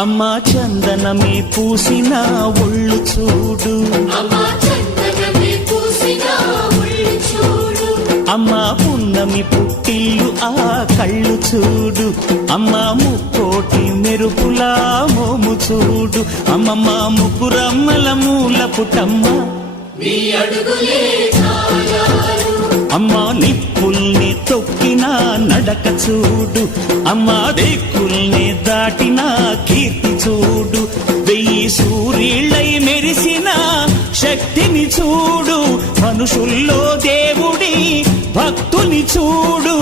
అమ్మా చందనమే పూసిన ఒళ్ళు చూడు, అమ్మా పున్నమి పుట్టిల్లు ఆ కళ్ళు చూడు, అమ్మా ముక్కోటి మెరుపులా మోము చూడు, అమ్మమ్మ ముగ్గురమ్మల మూల పుటమ్మ అమ్మా నిప్పుల్ని తొక్కిన నడక చూడు, అమ్మా దిక్కుల్ని దాటిన కీర్తి చూడు, 1000 సూర్యుళ్ళై మెరిసిన శక్తిని చూడు, మనుషుల్లో దేవుడి భక్తుని చూడు.